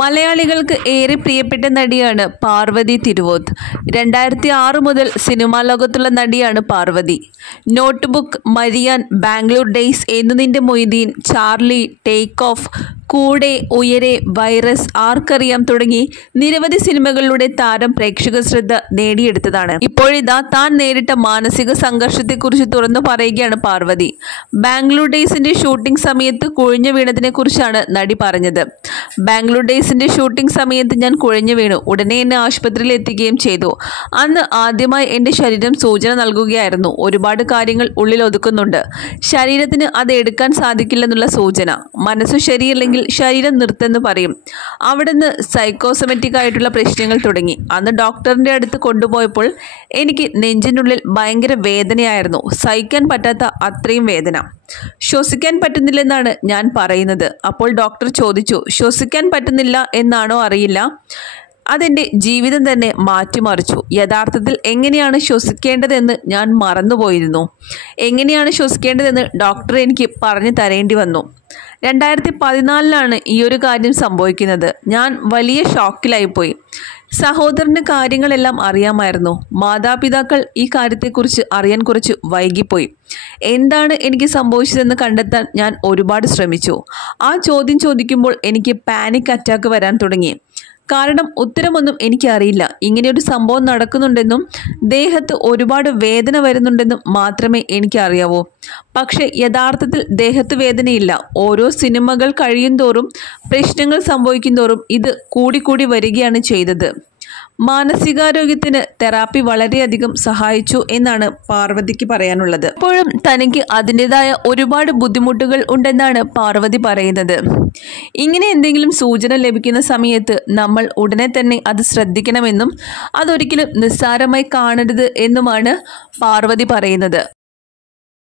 മലയാളികൾക്ക് ഏറെ പ്രിയപ്പെട്ട നടിയാണ് പാർവതി തിരുവോത്ത്. 2006 മുതൽ സിനിമാ ലോകത്തുള്ള നടിയാണ് Parvathy. Notebook, Maryan, Bangalore days, Ennu Ninte Moideen, Charlie, take off, Koode, Uyare, virus, ആർക്കറിയാം തുടങ്ങി നിരവധി സിനിമകളിലൂടെ താരം പ്രേക്ഷക ശ്രദ്ധ നേടിയെടുത്തതാണ്. ഇപ്പോഴിതാ താൻ നേരിട്ട മാനസിക സംഘർഷത്തെക്കുറിച്ച് തുറന്നു പറയുകയാണ് പാർവതി. ബാംഗ്ലൂർ ഡേയ്സിന്റെ ഷൂട്ടിംഗ് സമയത്ത് കുഴഞ്ഞു വീണതിനെ കുറിച്ചാണ് നടി പറഞ്ഞത്. ബാംഗ്ലൂർ ഡേയ്സിന്റെ ഷൂട്ടിംഗ് സമയത്ത് ഞാൻ കുഴഞ്ഞു വീണു. ഉടനെ എന്നെ ആശുപത്രിയിൽ എത്തിക്കുകയും ചെയ്തു. അന്ന് ആദ്യമായി എൻ്റെ ശരീരം സൂചന നൽകുകയായിരുന്നു. ഒരുപാട് കാര്യങ്ങൾ ഉള്ളിൽ ഒതുക്കുന്നുണ്ട്. ശരീരത്തിന് അത് എടുക്കാൻ സാധിക്കില്ലെന്നുള്ള സൂചന. മനസ്സു ശരിയല്ലെങ്കിൽ ശരീരം നിർത്തുമെന്ന് പറയും. അവിടുന്ന് സൈക്കോസൊമാറ്റിക് ആയിട്ടുള്ള പ്രശ്നങ്ങൾ തുടങ്ങി. അന്ന് ഡോക്ടറിൻ്റെ അടുത്ത് കൊണ്ടുപോയപ്പോൾ എനിക്ക് നെഞ്ചിനുള്ളിൽ ഭയങ്കര വേദനയായിരുന്നു. സഹിക്കാൻ പറ്റാത്ത അത്രയും വേദന. ശ്വസിക്കാൻ പറ്റുന്നില്ലെന്നാണ് ഞാൻ പറയുന്നത്. അപ്പോൾ ഡോക്ടർ ചോദിച്ചു, ശ്വസിക്കാൻ പറ്റുന്നില്ല എന്നാണോ അറിയില്ല, അതെൻ്റെ ജീവിതം തന്നെ മാറ്റിമറിച്ചു. യഥാർത്ഥത്തിൽ എങ്ങനെയാണ് ശ്വസിക്കേണ്ടതെന്ന് ഞാൻ മറന്നുപോയിരുന്നു. എങ്ങനെയാണ് ശ്വസിക്കേണ്ടതെന്ന് ഡോക്ടർ എനിക്ക് പറഞ്ഞു തരേണ്ടി വന്നു. 2014 ഈ ഒരു കാര്യം സംഭവിക്കുന്നത്. ഞാൻ വലിയ ഷോക്കിലായിപ്പോയി. സഹോദരന് കാര്യങ്ങളെല്ലാം അറിയാമായിരുന്നു. മാതാപിതാക്കൾ ഈ കാര്യത്തെക്കുറിച്ച് അറിയാൻ കുറച്ച് വൈകിപ്പോയി. എന്താണ് എനിക്ക് സംഭവിച്ചതെന്ന് കണ്ടെത്താൻ ഞാൻ ഒരുപാട് ശ്രമിച്ചു. ആ ചോദ്യം ചോദിക്കുമ്പോൾ എനിക്ക് പാനിക് അറ്റാക്ക് വരാൻ തുടങ്ങി. കാരണം ഉത്തരമൊന്നും എനിക്കറിയില്ല. ഇങ്ങനെയൊരു സംഭവം നടക്കുന്നുണ്ടെന്നും ദേഹത്ത് ഒരുപാട് വേദന വരുന്നുണ്ടെന്നും മാത്രമേ എനിക്കറിയാവൂ. പക്ഷേ യഥാർത്ഥത്തിൽ ദേഹത്ത് വേദനയില്ല. ഓരോ സിനിമകൾ കഴിയുന്തോറും, പ്രശ്നങ്ങൾ സംഭവിക്കുന്തോറും ഇത് കൂടിക്കൂടി വരികയാണ് ചെയ്തത്. മാനസികാരോഗ്യത്തിന് തെറാപ്പി വളരെയധികം സഹായിച്ചു എന്നാണ് പാർവതിക്ക് പറയാനുള്ളത്. ഇപ്പോഴും തനിക്ക് അതിൻ്റെതായ ഒരുപാട് ബുദ്ധിമുട്ടുകൾ ഉണ്ടെന്നാണ് പാർവതി പറയുന്നത്. ഇങ്ങനെ എന്തെങ്കിലും സൂചന ലഭിക്കുന്ന സമയത്ത് നമ്മൾ ഉടനെ തന്നെ അത് ശ്രദ്ധിക്കണമെന്നും അതൊരിക്കലും നിസ്സാരമായി കാണരുത് എന്നുമാണ് പാർവതി പറയുന്നത്.